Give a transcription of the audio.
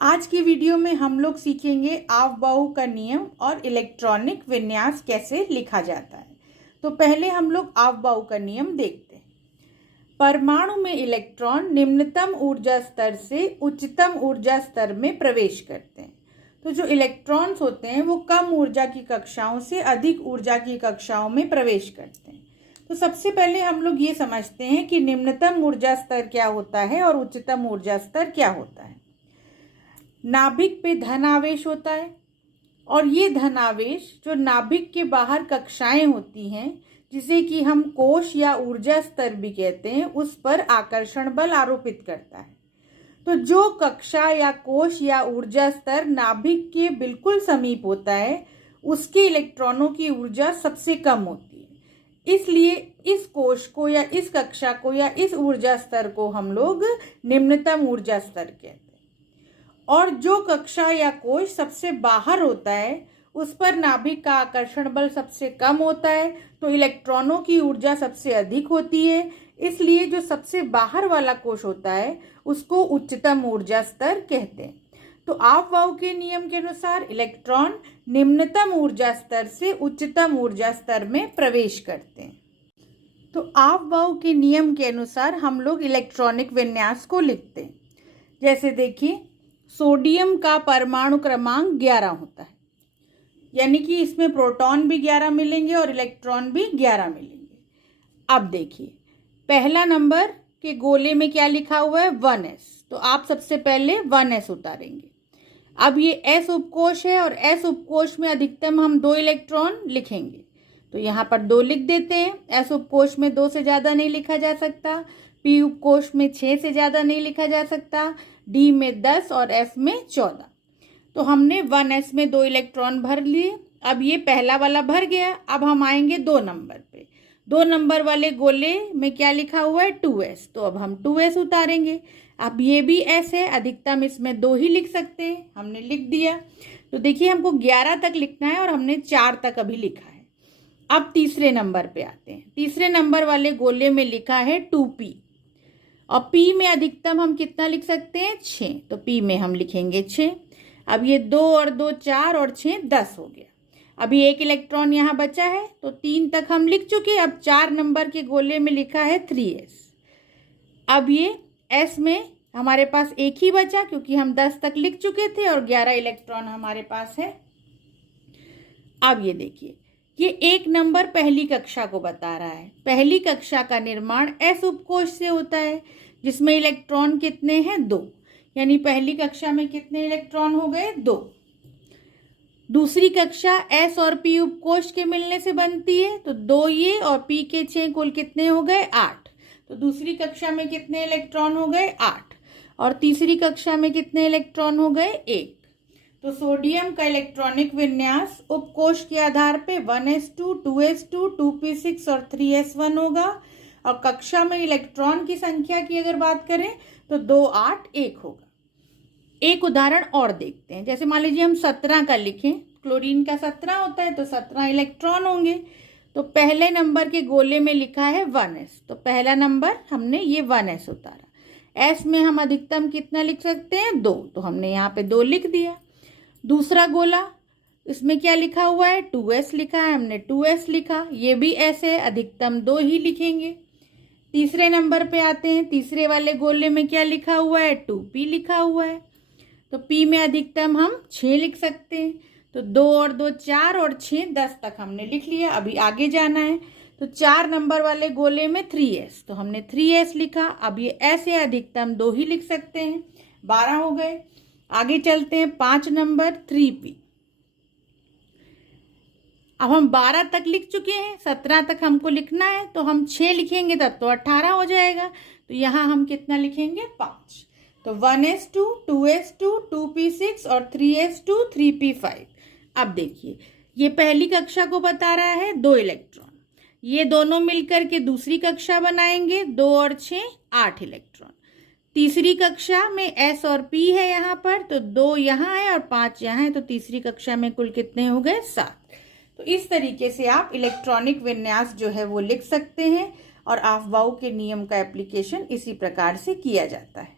आज की वीडियो में हम लोग सीखेंगे आव-बाव का नियम और इलेक्ट्रॉनिक विन्यास कैसे लिखा जाता है। तो पहले हम लोग आव-बाव का नियम देखते हैं। परमाणु में इलेक्ट्रॉन निम्नतम ऊर्जा स्तर से उच्चतम ऊर्जा स्तर में प्रवेश करते हैं। तो जो इलेक्ट्रॉन्स होते हैं वो कम ऊर्जा की कक्षाओं से अधिक ऊर्जा की कक्षाओं में प्रवेश करते हैं। तो सबसे पहले हम लोग ये समझते हैं कि निम्नतम ऊर्जा स्तर क्या होता है और उच्चतम ऊर्जा स्तर क्या होता है। नाभिक पे धन आवेश होता है और ये धन आवेश जो नाभिक के बाहर कक्षाएं होती हैं, जिसे कि हम कोश या ऊर्जा स्तर भी कहते हैं, उस पर आकर्षण बल आरोपित करता है। तो जो कक्षा या कोश या ऊर्जा स्तर नाभिक के बिल्कुल समीप होता है, उसके इलेक्ट्रॉनों की ऊर्जा सबसे कम होती है। इसलिए इस कोश को या इस कक्षा को या इस ऊर्जा स्तर को हम लोग निम्नतम ऊर्जा स्तर कहते हैं। और जो कक्षा या कोश सबसे बाहर होता है, उस पर नाभिक का आकर्षण बल सबसे कम होता है, तो इलेक्ट्रॉनों की ऊर्जा सबसे अधिक होती है। इसलिए जो सबसे बाहर वाला कोश होता है उसको उच्चतम ऊर्जा स्तर कहते हैं। तो आव-बाव के नियम के अनुसार इलेक्ट्रॉन निम्नतम ऊर्जा स्तर से उच्चतम ऊर्जा स्तर में प्रवेश करते हैं। तो आव-बाव के नियम के अनुसार हम लोग इलेक्ट्रॉनिक विन्यास को लिखते हैं। जैसे देखिए, सोडियम का परमाणु क्रमांक 11 होता है, यानी कि इसमें प्रोटॉन भी 11 मिलेंगे और इलेक्ट्रॉन भी 11 मिलेंगे। अब देखिए, पहला नंबर के गोले में क्या लिखा हुआ है, 1s। तो आप सबसे पहले 1s उतारेंगे। अब ये s उपकोष है और s उपकोष में अधिकतम हम 2 इलेक्ट्रॉन लिखेंगे, तो यहाँ पर 2 लिख देते हैं। s उपकोष में 2 से ज़्यादा नहीं लिखा जा सकता, p उपकोष में 6 से ज़्यादा नहीं लिखा जा सकता, d में 10 और f में 14। तो हमने 1s में 2 इलेक्ट्रॉन भर लिए। अब ये पहला वाला भर गया। अब हम आएंगे 2 नंबर पे। 2 नंबर वाले गोले में क्या लिखा हुआ है, 2s। तो अब हम 2s उतारेंगे। अब ये भी s है, अधिकतम इसमें 2 ही लिख सकते हैं, हमने लिख दिया। तो देखिए, हमको 11 तक लिखना है और हमने 4 तक अभी लिखा है। अब तीसरे नंबर पे आते हैं। तीसरे नंबर वाले गोले में लिखा है 2p और p में अधिकतम हम कितना लिख सकते हैं, 6। तो p में हम लिखेंगे 6। अब ये 2 और 2 4 और 6 10 हो गया। अभी 1 इलेक्ट्रॉन यहाँ बचा है, तो 3 तक हम लिख चुके। अब 4 नंबर के गोले में लिखा है 3s। अब ये s में हमारे पास 1 ही बचा, क्योंकि हम 10 तक लिख चुके थे और 11 इलेक्ट्रॉन हमारे पास है। अब ये देखिए, ये 1 नंबर पहली कक्षा को बता रहा है। पहली कक्षा का निर्माण s उपकोष से होता है, जिसमें इलेक्ट्रॉन कितने हैं, 2। यानी पहली कक्षा में कितने इलेक्ट्रॉन हो गए, 2। दूसरी कक्षा s और p उपकोष के मिलने से बनती है, तो 2 ये और p के 6 कुल कितने हो गए, 8। तो दूसरी कक्षा में कितने इलेक्ट्रॉन हो गए, 8। और तीसरी कक्षा में कितने इलेक्ट्रॉन हो गए, 1। तो सोडियम का इलेक्ट्रॉनिक विन्यास उपकोष के आधार पे 1s2, 2s2, 2p6 और 3s1 होगा। और कक्षा में इलेक्ट्रॉन की संख्या की अगर बात करें तो 2 8 1 होगा। एक उदाहरण और देखते हैं। जैसे मान लीजिए हम 17 का लिखें, क्लोरीन का 17 होता है, तो 17 इलेक्ट्रॉन होंगे। तो पहले नंबर के गोले में लिखा है 1s, तो पहला नंबर हमने ये 1s उतारा। s में हम अधिकतम कितना लिख सकते हैं, 2। तो हमने यहाँ पे 2 लिख दिया। दूसरा गोला, इसमें क्या लिखा हुआ है, 2s लिखा है, हमने 2s लिखा। ये भी s है, अधिकतम 2 ही लिखेंगे। तीसरे नंबर पे आते हैं। तीसरे वाले गोले में क्या लिखा हुआ है, 2p लिखा हुआ है, तो p में अधिकतम हम 6 लिख सकते हैं। तो 2 और 2 4 और 6 10 तक हमने लिख लिया। अभी आगे जाना है। तो 4 नंबर वाले गोले में 3s, तो हमने 3s लिखा। अब ये s है, अधिकतम 2 ही लिख सकते हैं, 12 हो गए। आगे चलते हैं, 5 नंबर 3p। अब हम 12 तक लिख चुके हैं, 17 तक हमको लिखना है, तो हम 6 लिखेंगे तब तो 18 हो जाएगा। तो यहाँ हम कितना लिखेंगे, 5। तो 1s2, 2s2, 2p6 और 3s2, 3p5। अब देखिए, ये पहली कक्षा को बता रहा है 2 इलेक्ट्रॉन। ये दोनों मिलकर के दूसरी कक्षा बनाएंगे, 2 और 6 8 इलेक्ट्रॉन। तीसरी कक्षा में s और p है यहाँ पर, तो 2 यहाँ है और 5 यहाँ है, तो तीसरी कक्षा में कुल कितने हो गए, 7। तो इस तरीके से आप इलेक्ट्रॉनिक विन्यास जो है वो लिख सकते हैं और आव-बाव के नियम का एप्लीकेशन इसी प्रकार से किया जाता है।